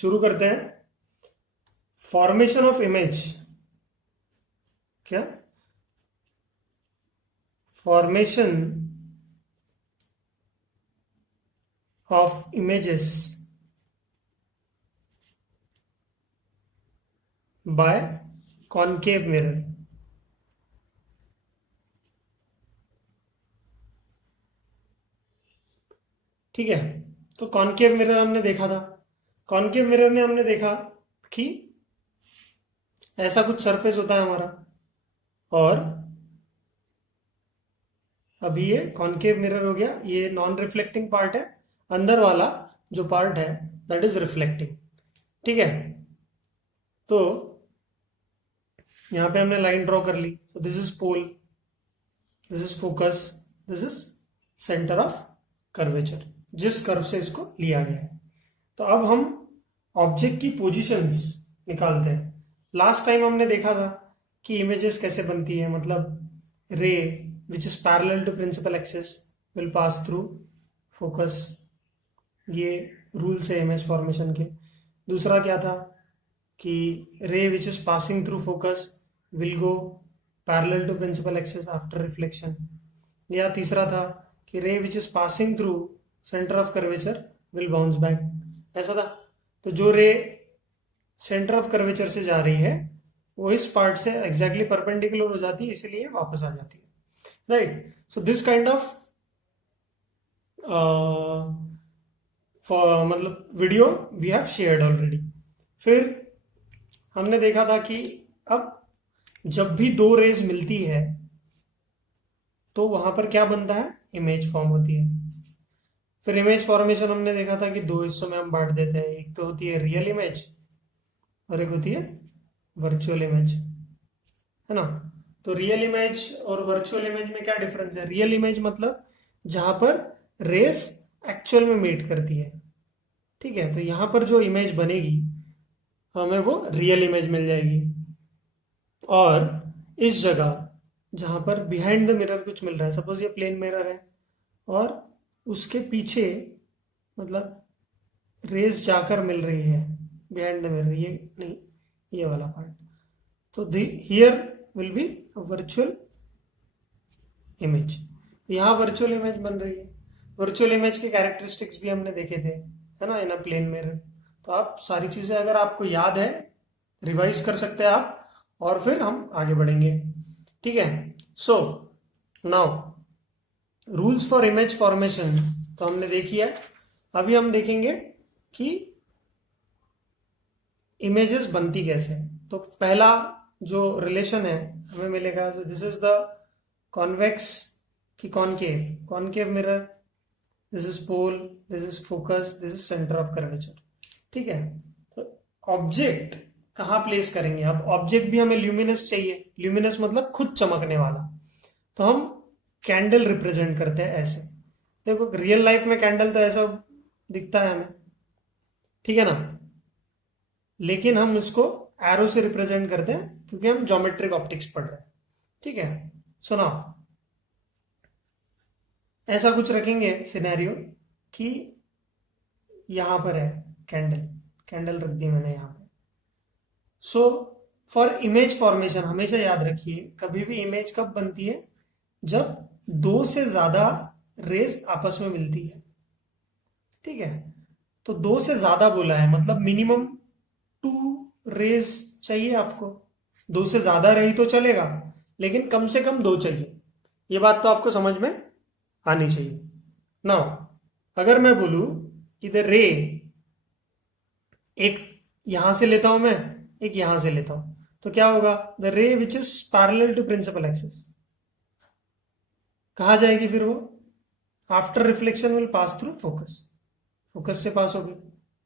शुरू करते हैं। फॉर्मेशन ऑफ इमेज, क्या formation of images bye concave mirror. ठीक है, तो कॉनकेव मिरर हमने देखा था। कॉनकेव मिरर में हमने देखा कि ऐसा कुछ सरफेस होता है हमारा, और अभी ये कॉनकेव मिरर हो गया, ये नॉन रिफ्लेक्टिंग पार्ट है, अंदर वाला जो पार्ट है दैट इज रिफ्लेक्टिंग। ठीक है, तो यहां पे हमने लाइन ड्रॉ कर ली। तो this is pole, this is focus, this is centre of curvature, जिस कर्व से इसको लिया गया है। तो अब हम ऑब्जेक्ट की पोजीशंस निकालते हैं। लास्ट टाइम हमने देखा था कि इमेजेस कैसे बनती है, मतलब ray which is parallel to principal axis will pass through focus, ये रूल्स है इमेज फॉर्मेशन के। दूसरा क्या था कि ray which is passing through focus will go parallel to principal axis after reflection. या तीसरा था कि ray which is passing through centre of curvature will bounce back, ऐसा था। तो जो रे सेंटर ऑफ कर्वेचर से जा रही है वो इस पार्ट से एग्जैक्टली परपेंडिकुलर हो जाती है, इसलिए वापस आ जाती है, right. So this kind of मतलब video we have shared already. फिर हमने देखा था कि अब जब भी दो रेज मिलती है तो वहां पर क्या बनता है, इमेज फॉर्म होती है। फिर इमेज फॉर्मेशन हमने देखा था कि दो हिस्सों में हम बांट देते हैं, एक तो होती है रियल इमेज और एक होती है वर्चुअल इमेज, है ना। तो रियल इमेज और वर्चुअल इमेज में क्या डिफरेंस है? रियल इमेज मतलब जहां पर रेस एक्चुअल में मीट करती है, ठीक है। तो यहां पर जो इमेज बनेगी हमें वो रियल इमेज मिल जाएगी। और इस जगह जहां पर बिहाइंड द मिरर कुछ मिल रहा है, सपोज ये प्लेन मिरर है और उसके पीछे मतलब रेस जाकर मिल रही है बिहाइंड द मिरर, ये नहीं, ये वाला पार्ट। तो here will B virtual image, यहां वर्चुअल इमेज बन रही है। वर्चुअल इमेज के कैरेक्टरिस्टिक्स भी हमने देखे थे, है ना, इन अ प्लेन मिरर। तो आप सारी चीजें अगर आपको याद है रिवाइज कर सकते हैं आप, और फिर हम आगे बढ़ेंगे। ठीक है, so now rules for image formation तो हमने देखी है। अभी हम देखेंगे कि इमेजेस बनती कैसे। तो पहला जो रिलेशन है हमें मिलेगा, दिस इज द कॉन्वेक्स की concave, concave mirror, this is pole, this is focus, this is centre of curvature. ठीक है, तो ऑब्जेक्ट कहां प्लेस करेंगे? अब ऑब्जेक्ट भी हमें ल्यूमिनस चाहिए, ल्यूमिनस मतलब खुद चमकने वाला। तो हम कैंडल रिप्रेजेंट करते हैं ऐसे। देखो रियल लाइफ में कैंडल तो ऐसा दिखता है हमें, ठीक है ना, लेकिन हम उसको एरो से रिप्रेजेंट करते हैं क्योंकि हम ज्योमेट्रिक ऑप्टिक्स पढ़ रहे हैं। ठीक है, सुना, ऐसा कुछ रखेंगे सिनेरियो कि यहां पर है कैंडल, कैंडल रख दी मैंने यहां पे। सो फॉर इमेज फॉर्मेशन हमेशा याद रखिए, कभी भी इमेज कब बनती है? जब दो से ज्यादा रेज आपस में मिलती है। ठीक है, तो दो से ज्यादा बोला है मतलब मिनिमम 2 रेज चाहिए आपको। दो से ज्यादा रही तो चलेगा, लेकिन कम से कम 2 चाहिए। ये बात तो आपको समझ में आनी चाहिए। नाउ अगर मैं बोलूं कि द रे, एक यहां से लेता हूं मैं, एक यहां से लेता हूं, तो क्या होगा? The ray which is parallel to principal axis कहा जाएगी फिर वो? After reflection will pass through focus, focus से पास होगी।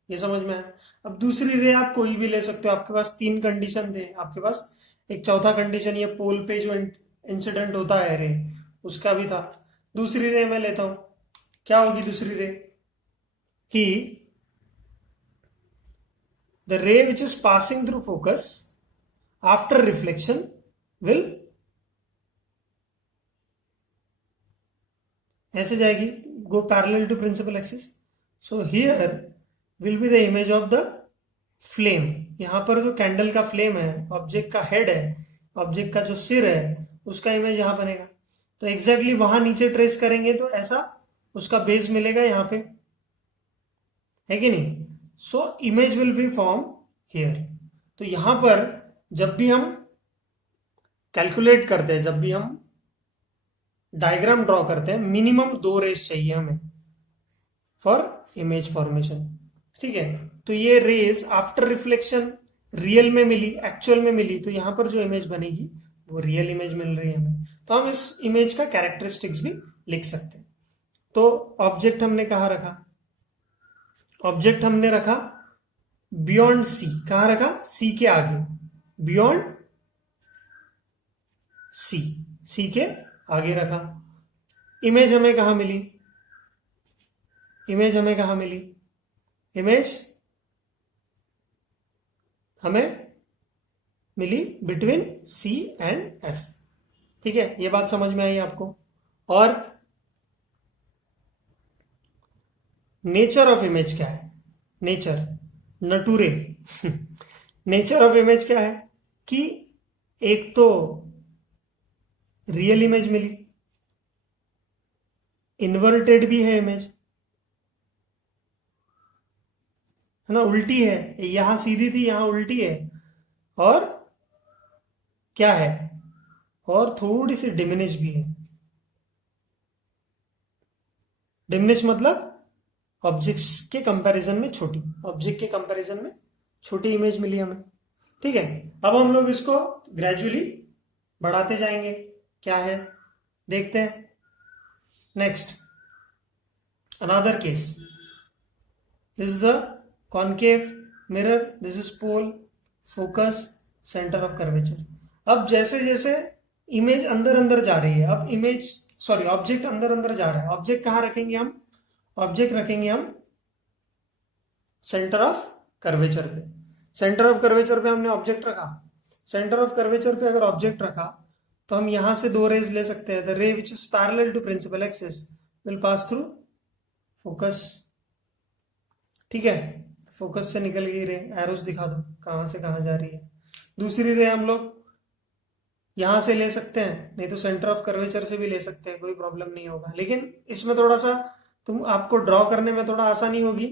ये समझ में आया? अब दूसरी रे आप कोई भी ले सकते हो, आपके पास 3 कंडीशन थे, आपके पास एक चौथा कंडीशन ये पोल पे जो इंसिडेंट होता है रे उसका भी था। दूसरी रे मैं लेता हूं, क्या होगी दूसरी रे? कि the ray which is passing through focus after reflection will ऐसे जाएगी, go parallel to principal axis. So here will be the image of the flame, यहां पर जो कैंडल का फ्लेम है, ऑब्जेक्ट का हेड है, ऑब्जेक्ट का जो सिर है, उसका इमेज यहां बनेगा। तो एग्जैक्टली वहां नीचे ट्रेस करेंगे तो ऐसा उसका बेस मिलेगा यहां पे, है कि नहीं? So image will be form here. तो यहां पर जब भी हम कैलकुलेट करते हैं, जब भी हम डायग्राम ड्रॉ करते हैं, मिनिमम 2 रेज चाहिए हमें फॉर इमेज फॉर्मेशन। ठीक है, तो ये रेज आफ्टर रिफ्लेक्शन रियल में मिली, एक्चुअल में मिली, तो यहां पर जो इमेज बनेगी वो रियल इमेज मिल रही है हमें। तो हम इस इमेज का कैरेक्टरिस्टिक्स भी लिख सकते हैं। तो ऑब्जेक्ट हमने कहां रखा? ऑब्जेक्ट हमने रखा बियॉन्ड सी। कहां रखा? सी के आगे, बियॉन्ड सी, सी के आगे रखा। इमेज हमें कहां मिली? इमेज हमें कहां मिली? इमेज हमें मिली बिटवीन सी एंड एफ। ठीक है, ये बात समझ में आई आपको? और नेचर ऑफ इमेज क्या है? नेचर, नटूरे नेचर ऑफ इमेज क्या है कि एक तो रियल इमेज मिली, इन्वर्टेड भी है इमेज, है ना, उल्टी है, यहां सीधी थी यहां उल्टी है, और क्या है, और थोड़ी सी डिमिनिश भी है। डिमिनिश मतलब ऑब्जेक्ट्स के कंपैरिजन में छोटी, ऑब्जेक्ट के कंपैरिजन में छोटी इमेज मिली हमें। ठीक है, अब हम लोग इसको ग्रेजुअली बढ़ाते जाएंगे, क्या है देखते हैं। Next, another case, this is the concave mirror, this is pole, focus, centre of curvature. अब जैसे जैसे इमेज अंदर अंदर जा रही है, अब इमेज सॉरी ऑब्जेक्ट अंदर अंदर जा रहा है, ऑब्जेक्ट कहां रखेंगे हम? ऑब्जेक्ट रखेंगे हम सेंटर ऑफ कर्वेचर पे। सेंटर ऑफ कर्वेचर पे हमने ऑब्जेक्ट रखा। सेंटर ऑफ कर्वेचर पे अगर ऑब्जेक्ट रखा तो हम यहां से 2 रेज ले सकते हैं। The ray which is parallel to principal axis will pass through focus. ठीक है, फोकस से निकल गई रे, एरोस दिखा दो कहां से कहां जा रही है। दूसरी रे हम लोग यहां से ले सकते हैं, नहीं तो सेंटर ऑफ कर्वेचर से भी ले सकते हैं, कोई प्रॉब्लम नहीं होगा। लेकिन इसमें थोड़ा सा तुम आपको ड्रॉ करने में थोड़ा आसानी होगी,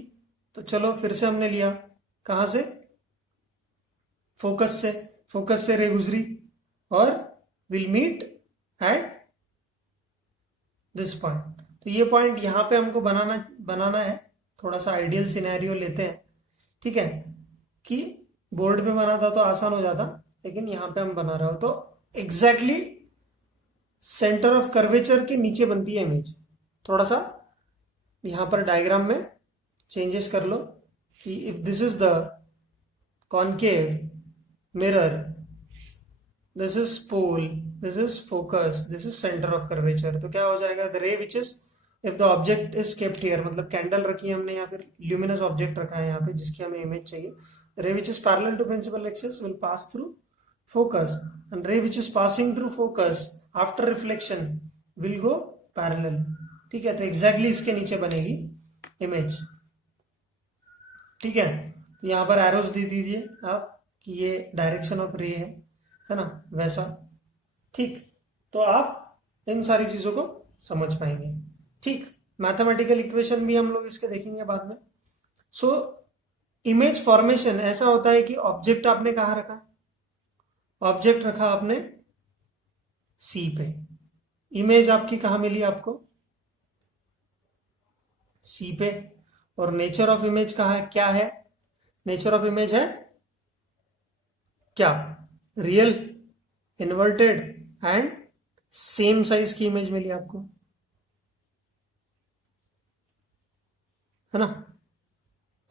तो चलो फिर से हमने लिया, कहां से? फोकस से। फोकस से रे गुजरी और will meet at this point. तो ये पॉइंट यहां पे हमको बनाना है। थोड़ा सा आइडियल सिनेरियो लेते हैं, ठीक है, कि बोर्ड पे बनाता तो आसान हो जाता, लेकिन यहां पे हम बना रहे हो तो एग्जैक्टली सेंटर ऑफ कर्वेचर के नीचे बनती है इमेज। थोड़ा सा यहां पर डायग्राम में चेंजेस कर लो कि if this is the concave mirror, this is pole, this is focus, this is centre of curvature, तो क्या हो जाएगा? The ray which is if the object is kept here, मतलब कैंडल रखी है हमने या फिर ल्यूमिनस ऑब्जेक्ट रखा है यहाँ पे जिसकी हमें इमेज चाहिए। Ray which is parallel to principal axis will pass through focus, and ray which is passing through focus after reflection will go parallel। ठीक है, तो एग्जैक्टली इसके नीचे बनेगी इमेज। ठीक है, तो यहां पर एरोस दे दीजिए आप कि ये डायरेक्शन ऑफ रे है ना, वैसा। ठीक, तो आप इन सारी चीजों को समझ पाएंगे। ठीक, मैथमेटिकल इक्वेशन भी हम लोग इसके देखेंगे बाद में। सो इमेज फॉर्मेशन ऐसा होता है कि ऑब्जेक्ट आपने कहां रखा? ऑब्जेक्ट रखा आपने सी पे, इमेज आपकी कहां मिली आपको? सी पे। और नेचर ऑफ इमेज कहा है, क्या है? नेचर ऑफ इमेज है क्या? Real, inverted and same size की इमेज मिली आपको, है ना,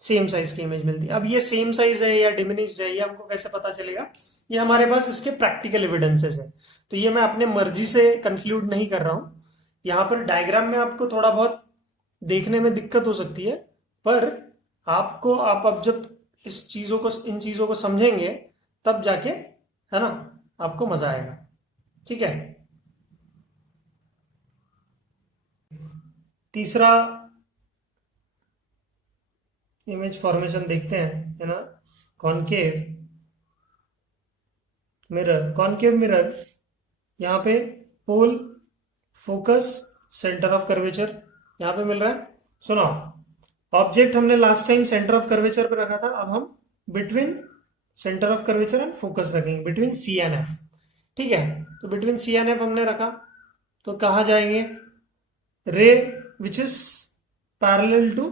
सेम साइज की इमेज मिलती है। अब ये सेम साइज है या डिमिनिश्ड है, ये हमको कैसे पता चलेगा? ये हमारे पास इसके प्रैक्टिकल एविडेंसेस है। तो ये मैं अपने मर्जी से कंक्लूड नहीं कर रहा हूं, यहां पर डायग्राम में आपको थोड़ा बहुत देखने में दिक्कत हो सकती है, पर आपको आप अब जब इन चीजों को समझेंगे तब जाके, है ना, आपको मजा आएगा। ठीक है, तीसरा इमेज फॉर्मेशन देखते हैं, है ना, कॉनकेव मिरर, यहां पे पोल, फोकस, सेंटर ऑफ कर्वेचर यहां पे मिल रहा है। सुनो, ऑब्जेक्ट हमने last time centre of curvature पे रखा था, अब हम between centre of curvature and focus रखेंगे, बिटवीन सी एंड एफ। ठीक है, तो बिटवीन सी एंड एफ हमने रखा, तो कहा जाएंगे रे विच इज पैरेलल टू,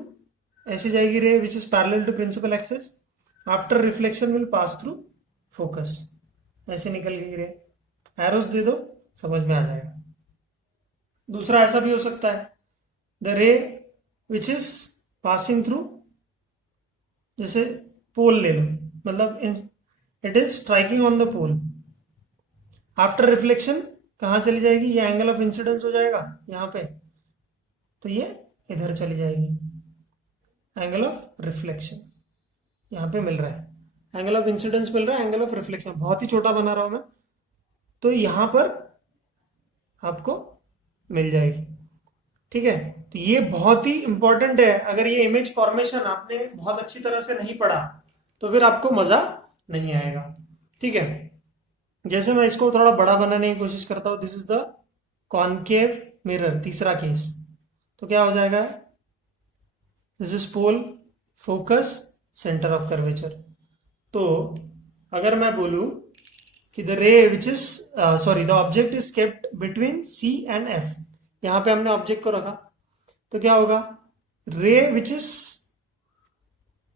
ऐसे जाएगी ray which is parallel to principal axis, after reflection will pass through focus, ऐसे निकल गई रे। एरोस दे दो, समझ में आ जाएगा। दूसरा ऐसा भी हो सकता है, the ray which is passing through, जैसे पोल ले लो, मतलब it is striking on the pole, after reflection कहां चली जाएगी, ये एंगल ऑफ इंसिडेंस हो जाएगा यहां पे, तो ये इधर चली जाएगी, एंगल ऑफ रिफ्लेक्शन यहां पे मिल रहा है, एंगल ऑफ इंसिडेंस मिल रहा है, एंगल ऑफ रिफ्लेक्शन बहुत ही छोटा बना रहा हूं मैं, तो यहां पर आपको मिल जाएगी। ठीक है, तो ये बहुत ही इंपॉर्टेंट है। अगर ये इमेज फॉर्मेशन आपने बहुत अच्छी तरह से नहीं पढ़ा तो फिर आपको मजा नहीं आएगा। ठीक है, जैसे मैं इसको थोड़ा बड़ा बनाने की कोशिश करता हूं, this is the concave mirror, तीसरा केस, तो क्या हो जाएगा, this is pole, focus, centre of curvature. तो अगर मैं बोलूं कि the ray which is the object is kept between C and F, यहां पे हमने ऑब्जेक्ट को रखा, तो क्या होगा, ray which is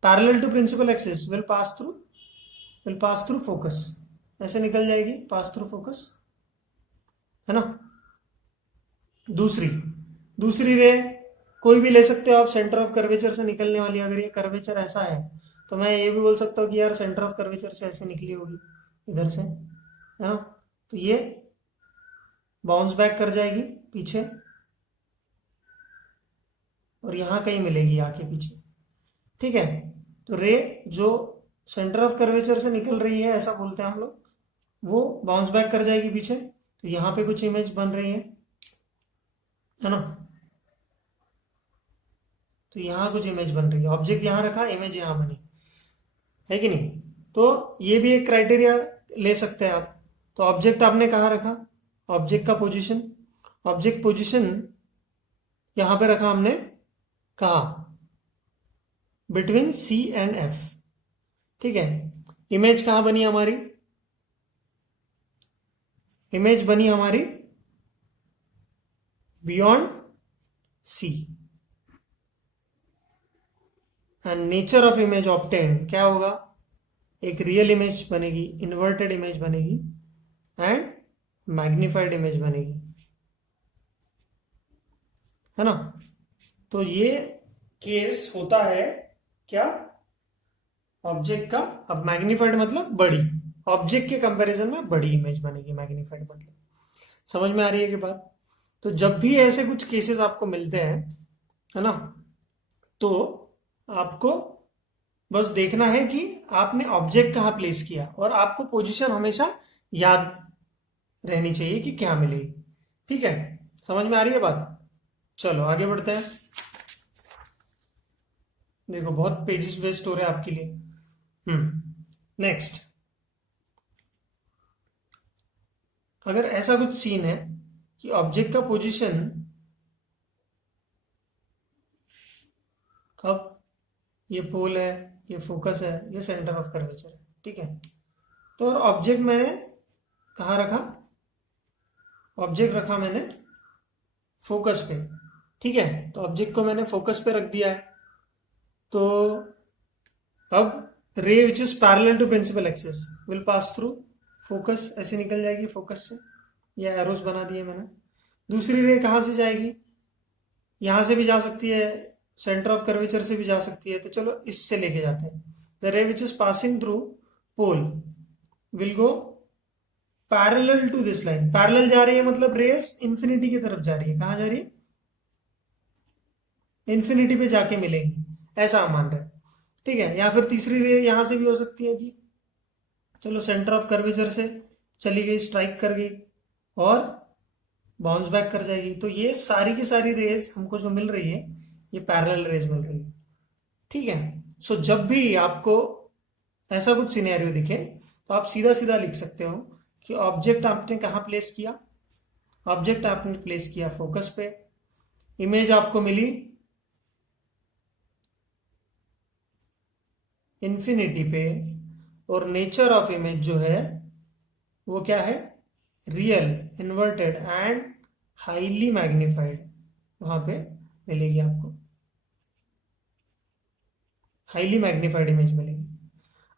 parallel to principal axis will pass through focus, ऐसे निकल जाएगी, पास थ्रू फोकस, है ना। दूसरी रे कोई भी ले सकते हो आप, सेंटर ऑफ कर्वेचर से निकलने वाली। अगर ये कर्वेचर ऐसा है तो मैं ये भी बोल सकता हूँ कि यार सेंटर ऑफ कर्वेचर से ऐसे निकली होगी, इधर से, है ना। तो ये बाउंस बैक कर जाएगी पीछे और यहां कहीं मिलेगी आके पीछे। ठीक है, तो रे जो सेंटर ऑफ कर्वेचर से निकल रही है, ऐसा बोलते हैं हम लोग, वो बाउंस बैक कर जाएगी पीछे, तो यहां पे कुछ इमेज बन रही है ना। तो यहां कुछ इमेज बन रही है, ऑब्जेक्ट यहां रखा, इमेज यहां बनी, है कि नहीं। तो ये भी एक क्राइटेरिया ले सकते हैं आप। तो ऑब्जेक्ट आपने कहां रखा, ऑब्जेक्ट का पोजीशन, ऑब्जेक्ट पोजीशन यहां पे रखा हमने, कहा बिटवीन सी एंड एफ। ठीक है, इमेज कहां बनी हमारी, इमेज बनी हमारी beyond C, and nature of image obtained क्या होगा, एक रियल इमेज बनेगी, इन्वर्टेड इमेज बनेगी एंड मैग्निफाइड इमेज बनेगी, है ना। तो ये केस होता है क्या, ऑब्जेक्ट का। अब मैग्निफाइड मतलब बड़ी, ऑब्जेक्ट के कंपैरिजन में बड़ी इमेज बनेगी, मैग्निफाइड मतलब, समझ में आ रही है कि बात। तो जब भी ऐसे कुछ केसेस आपको मिलते हैं, है ना, तो आपको बस देखना है कि आपने ऑब्जेक्ट कहां प्लेस किया, और आपको पोजीशन हमेशा याद रहनी चाहिए कि क्या मिलेगी। ठीक है, समझ में आ रही है बात। चलो आगे बढ़ते हैं। देखो बहुत पेजेस वेस्ट हो रहे हैं आपके लिए। नेक्स्ट, अगर ऐसा कुछ सीन है कि ऑब्जेक्ट का पोजीशन, अब ये पोल है, ये फोकस है, ये सेंटर ऑफ कर्वेचर है। ठीक है, तो और ऑब्जेक्ट मैंने कहाँ रखा, ऑब्जेक्ट रखा मैंने फोकस पे। ठीक है, तो ऑब्जेक्ट को मैंने फोकस पे रख दिया है, तो अब ray which is parallel to principal axis will pass through focus, ऐसे निकल जाएगी फोकस से, ये एरोस बना दिए मैंने। दूसरी रे कहाँ से जाएगी, यहां से भी जा सकती है, सेंटर ऑफ कर्वेचर से भी जा सकती है, तो चलो इससे लेके जाते हैं। The ray which is passing through pole will go parallel to this line, parallel जा रही है मतलब रेस इंफिनिटी की तरफ जा रही है, कहां जा रही है, इंफिनिटी पे जाके मिलेंगी, ऐसा हम मान रहे हैं। ठीक है, या फिर तीसरी रे यहां से भी हो सकती है कि चलो सेंटर ऑफ कर्वेचर से चली गई, स्ट्राइक कर गई और बाउंस बैक कर जाएगी। तो ये सारी की सारी रेस हमको जो मिल रही है, ये पैरेलल रेस मिल रही है। ठीक है, सो जब भी आपको ऐसा कुछ सिनेरियो दिखे तो आप सीधा सीधा लिख सकते हो कि ऑब्जेक्ट आपने कहाँ प्लेस किया, ऑब्जेक्ट आपने प्लेस किया फोकस पे, इमेज आपको मिली इंफिनिटी पे, और नेचर ऑफ इमेज जो है वो क्या है, real, inverted and highly magnified, वहां पे मिलेगी आपको, हाईली मैग्निफाइड इमेज मिलेगी।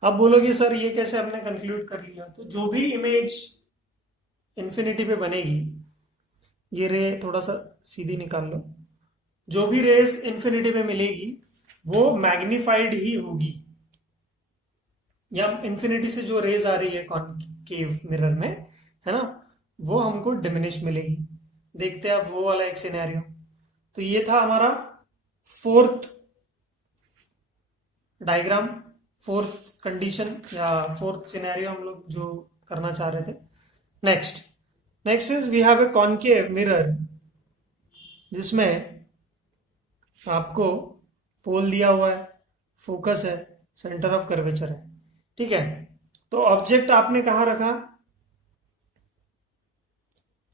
अब बोलोगे सर ये कैसे हमने कंक्लूड कर लिया, तो जो भी इमेज इंफिनिटी पे बनेगी, ये रे थोड़ा सा सीधी निकाल लो, जो भी रेज इंफिनिटी पे मिलेगी वो मैग्निफाइड ही होगी, या इंफिनिटी से जो रेज आ रही है कॉनकेव मिरर में, है ना, वो हमको डिमिनिश मिलेगी। देखते हैं अब वो वाला एक सिनेरियो। तो ये था हमारा फोर्थ डायग्राम, फोर्थ कंडीशन या फोर्थ सिनेरियो हम लोग जो करना चाह रहे थे। Next is we have a concave mirror, जिसमें आपको पोल दिया हुआ है, फोकस है, सेंटर ऑफ कर्वेचर है, ठीक है। तो ऑब्जेक्ट आपने कहां रखा,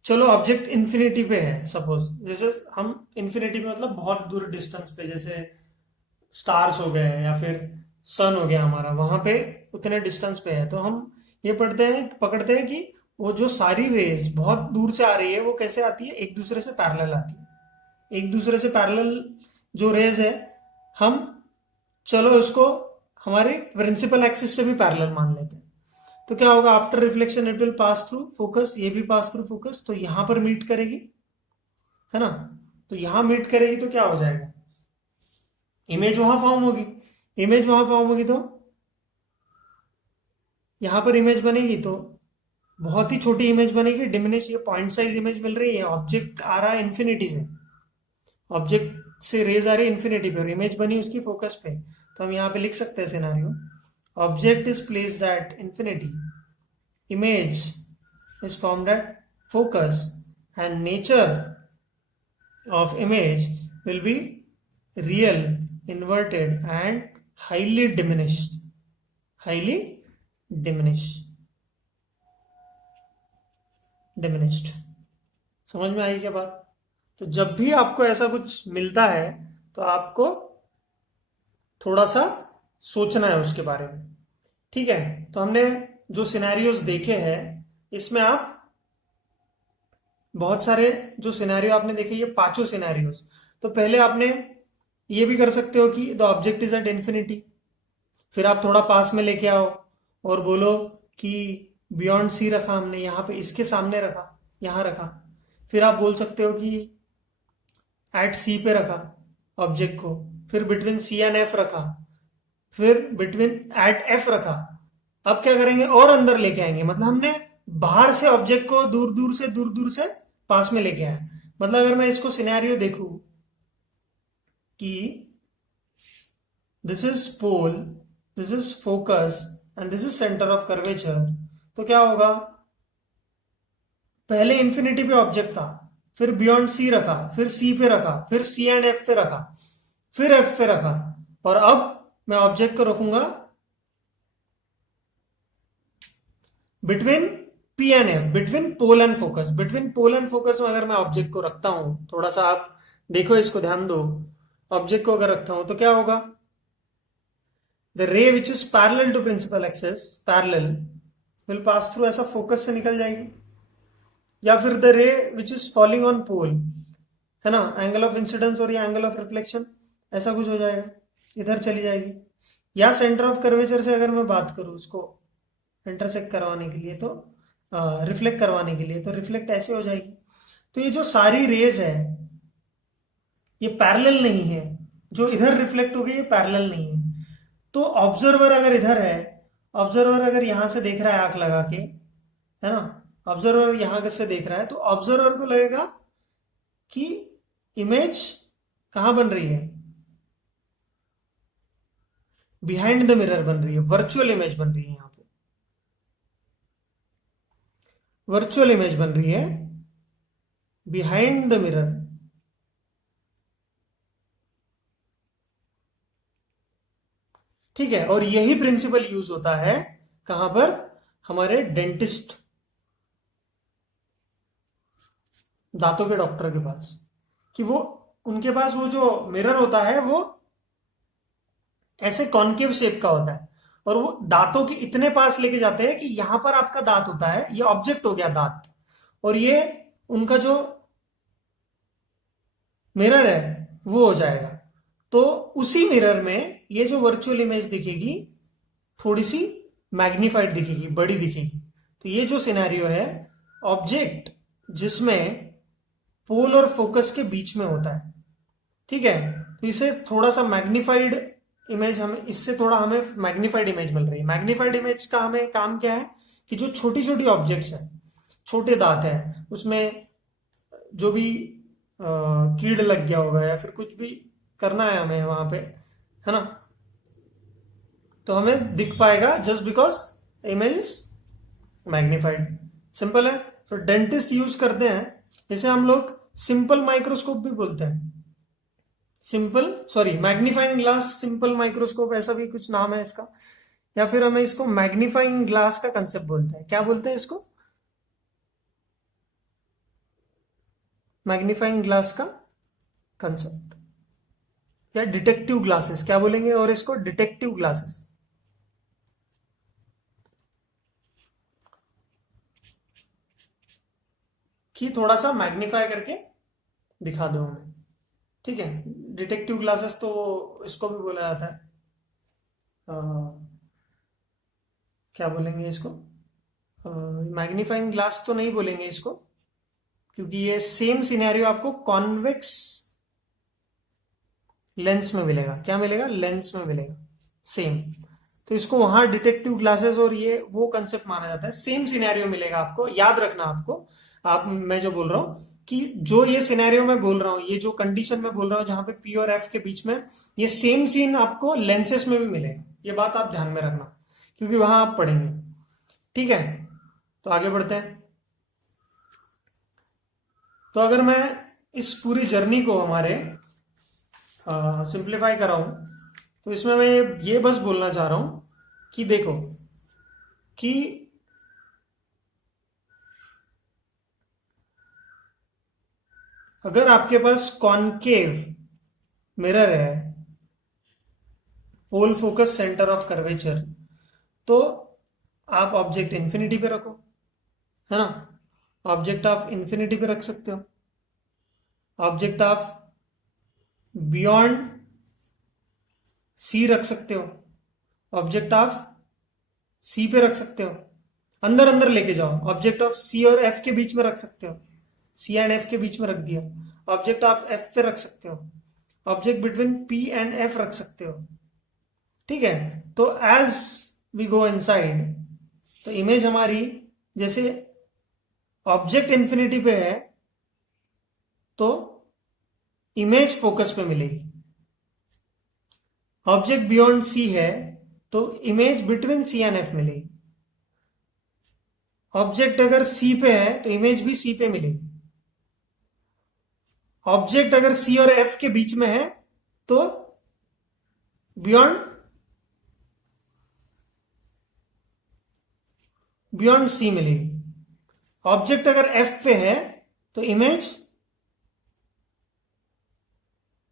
चलो ऑब्जेक्ट इंफिनिटी पे है सपोज, जैसे हम इंफिनिटी पे मतलब बहुत दूर डिस्टेंस पे, जैसे स्टार्स हो गए या फिर सन हो गया हमारा, वहां पे उतने डिस्टेंस पे है, तो हम ये पकड़ते हैं कि वो जो सारी रेज बहुत दूर से आ रही है वो कैसे आती है, एक दूसरे से पैरेलल आती है, एक दूसरे से पैरेलल जो रेज है हम चलो इसको हमारे प्रिंसिपल एक्सिस से भी पैरेलल मान लेते हैं। तो क्या होगा, after reflection it will pass through focus, ये भी पास थ्रू फोकस, तो यहां पर मीट करेगी, है ना, तो यहां मीट करेगी तो क्या हो जाएगा, इमेज वहां फॉर्म होगी, इमेज वहां फॉर्म होगी तो यहां पर इमेज बनेगी, तो बहुत ही छोटी इमेज बनेगी, डिमिनिश, ये पॉइंट साइज इमेज मिल रही है, ऑब्जेक्ट आ रहा है इंफिनिटी से, ऑब्जेक्ट से रेज आ रही है इंफिनिटी पे और इमेज बनी उसकी फोकस पे, तो हम यहां पे लिख सकते हैं scenario, object is placed at infinity, image is formed at focus, and nature of image will be real, inverted and highly diminished, highly diminished। समझ में आई क्या बात। तो जब भी आपको ऐसा कुछ मिलता है तो आपको थोड़ा सा सोचना है उसके बारे में, ठीक है। तो हमने जो सिनेरियोज देखे हैं इसमें आप बहुत सारे जो सिनेरियो आपने देखे, ये पांचों सिनेरियोज, तो पहले आपने ये भी कर सकते हो कि the object is at infinity, फिर आप थोड़ा पास में लेके आओ और बोलो कि बियॉन्ड सी रखा हमने, यहां पे इसके सामने रखा, यहां रखा, फिर आप बोल सकते हो कि एट सी पे रखा ऑब्जेक्ट को, फिर बिटवीन सी एंड एफ रखा, फिर बिटवीन एट एफ रखा। अब क्या करेंगे, और अंदर लेके आएंगे, मतलब हमने बाहर से ऑब्जेक्ट को दूर दूर से पास में लेके आया। मतलब अगर मैं इसको सिनेरियो देखूं कि this is pole, this is focus and this is centre of curvature, तो क्या होगा, पहले इंफिनिटी पे ऑब्जेक्ट था, फिर बियॉन्ड सी रखा, फिर सी पे रखा, फिर सी एंड एफ पे रखा, फिर एफ पे रखा, और अब मैं ऑब्जेक्ट को रखूंगा between P and F, between pole and focus. Between pole and focus में अगर मैं ऑब्जेक्ट को रखता हूं, थोड़ा सा आप देखो इसको, ध्यान दो, ऑब्जेक्ट को अगर रखता हूं तो क्या होगा, the ray which is parallel to principal axis, parallel will pass through, ऐसा फोकस से निकल जाएगी, या फिर the ray which is falling on pole, है ना, एंगल ऑफ इंसिडेंस और या एंगल ऑफ रिफ्लेक्शन ऐसा कुछ हो जाएगा, इधर चली जाएगी। या सेंटर ऑफ कर्वेचर से अगर मैं बात करूं उसको इंटरसेक्ट करवाने के लिए, तो रिफ्लेक्ट करवाने के लिए, तो रिफ्लेक्ट ऐसे हो जाएगी। तो ये जो सारी रेज है ये पैरेलल नहीं है, जो इधर रिफ्लेक्ट हो गई ये पैरेलल नहीं है। तो ऑब्जर्वर अगर इधर है, ऑब्जर्वर अगर यहां से देख रहा है आंख लगा के, है ना, ऑब्जर्वर यहां से देख रहा है, तो ऑब्जर्वर को लगेगा कि इमेज कहां बन रही है, बिहाइंड द मिरर बन रही है, वर्चुअल इमेज बन रही है, यहां पे वर्चुअल इमेज बन रही है बिहाइंड द मिरर। ठीक है, और यही प्रिंसिपल यूज होता है कहां पर, हमारे डेंटिस्ट, दांतों के डॉक्टर के पास, कि वो उनके पास वो जो मिरर होता है वो ऐसे कॉन्केव शेप का होता है, और वो दांतों के इतने पास लेके जाते हैं कि यहां पर आपका दांत होता है, ये ऑब्जेक्ट हो गया दांत, और ये उनका जो मिरर है वो हो जाएगा। तो उसी मिरर में ये जो वर्चुअल इमेज दिखेगी थोड़ी सी मैग्नीफाइड दिखेगी, बड़ी दिखेगी। तो ये जो सिनेरियो है, ऑब्जेक्ट जिसमें पोल और फोकस के बीच में होता है, ठीक है, तो इसे थोड़ा सा मैग्नीफाइड इमेज, हमें इससे थोड़ा हमें मैग्नीफाइड इमेज मिल रही है। मैग्नीफाइड इमेज का हमें काम क्या है कि जो छोटी छोटी ऑब्जेक्ट्स है, छोटे दांत है, उसमें जो भी कीड़ लग गया होगा या फिर कुछ भी करना है हमें वहां पे, है ना, तो हमें दिख पाएगा just because image is magnified. Simple है। तो डेंटिस्ट यूज करते हैं, जैसे हम लोग सिंपल माइक्रोस्कोप भी बोलते हैं, simple sorry magnifying glass, simple microscope, ऐसा भी कुछ नाम है इसका, या फिर हमें इसको मैग्नीफाइंग ग्लास का कंसेप्ट बोलते हैं। क्या बोलते हैं इसको? मैग्नीफाइंग ग्लास का कंसेप्ट, या डिटेक्टिव ग्लासेस क्या बोलेंगे, और इसको डिटेक्टिव ग्लासेस। कि थोड़ा सा मैग्नीफाई करके दिखा दो हमें, ठीक है। डिटेक्टिव ग्लासेस तो इसको भी बोला जाता है, क्या बोलेंगे इसको, मैग्नीफाइंग ग्लास तो नहीं बोलेंगे इसको, क्योंकि ये सेम सिनेरियो आपको कॉन्वेक्स लेंस में मिलेगा। क्या मिलेगा? लेंस में मिलेगा सेम। तो इसको वहां डिटेक्टिव ग्लासेस और ये वो कंसेप्ट माना जाता है। सेम सिनेरियो मिलेगा आपको, याद रखना आपको, आप मैं जो बोल रहा हूं कि जो ये सिनेरियो मैं बोल रहा हूं, ये जो कंडीशन मैं बोल रहा हूं जहां पे पी और एफ के बीच में, ये सेम सीन आपको लेंसेस में भी मिलेगा। ये बात आप ध्यान में रखना, क्योंकि वहां आप पढ़ेंगे, ठीक है। तो आगे बढ़ते हैं। तो अगर मैं इस पूरी जर्नी को हमारे सिंप्लीफाई कराऊं, तो इसमें मैं ये बस बोलना चाह रहा हूं कि देखो कि अगर आपके पास कॉनकेव मिरर है, पोल फोकस सेंटर ऑफ कर्वेचर, तो आप ऑब्जेक्ट इंफिनिटी पे रखो, है ना। ऑब्जेक्ट आप इंफिनिटी पे रख सकते हो, ऑब्जेक्ट आप बियॉन्ड सी रख सकते हो, ऑब्जेक्ट आप सी पे रख सकते हो, अंदर अंदर लेके जाओ, ऑब्जेक्ट ऑफ सी और एफ के बीच में रख सकते हो, सी एंड एफ के बीच में रख दिया। ऑब्जेक्ट आप एफ पे रख सकते हो, object between P and F रख सकते हो, ठीक है। तो एज वी गो इनसाइड, तो इमेज हमारी जैसे ऑब्जेक्ट इंफिनिटी पे है तो इमेज फोकस पे मिलेगी, ऑब्जेक्ट बियॉन्ड सी है तो image between C and F मिलेगी, ऑब्जेक्ट अगर सी पे है तो इमेज भी सी पे मिलेगी, ऑब्जेक्ट अगर सी और एफ के बीच में है तो बियॉन्ड सी मिलेगी, ऑब्जेक्ट अगर एफ पे है तो इमेज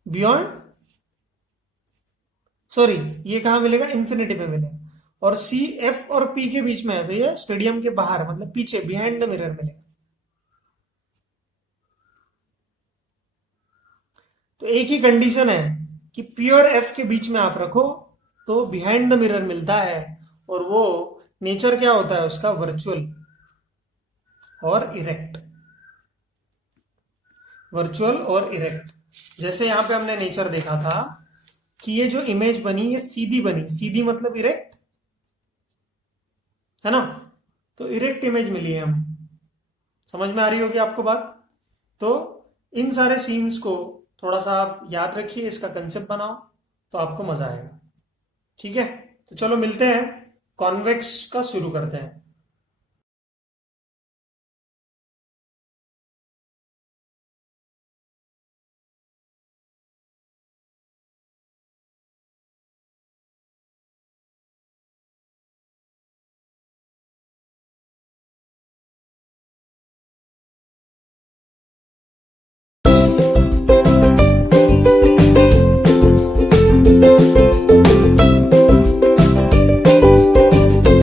बियॉन्ड, सॉरी ये कहां मिलेगा? इंफिनिटी पे मिलेगा। और सी एफ और पी के बीच में है तो ये स्टेडियम के बाहर, मतलब पीछे, बिहाइंड द मिरर मिलेगा। तो एक ही कंडीशन है कि पी और एफ के बीच में आप रखो तो बिहाइंड द मिरर मिलता है, और वो नेचर क्या होता है उसका? वर्चुअल और इरेक्ट, वर्चुअल और इरेक्ट। जैसे यहां पे हमने नेचर देखा था कि ये जो इमेज बनी ये सीधी बनी, सीधी मतलब इरेक्ट, है ना। तो इरेक्ट इमेज मिली है हमें, समझ में आ रही होगी आपको बात। तो इन सारे सीन्स को थोड़ा सा आप याद रखिए, इसका कंसेप्ट बनाओ तो आपको मजा आएगा, ठीक है। तो चलो मिलते हैं, कॉन्वेक्स का शुरू करते हैं।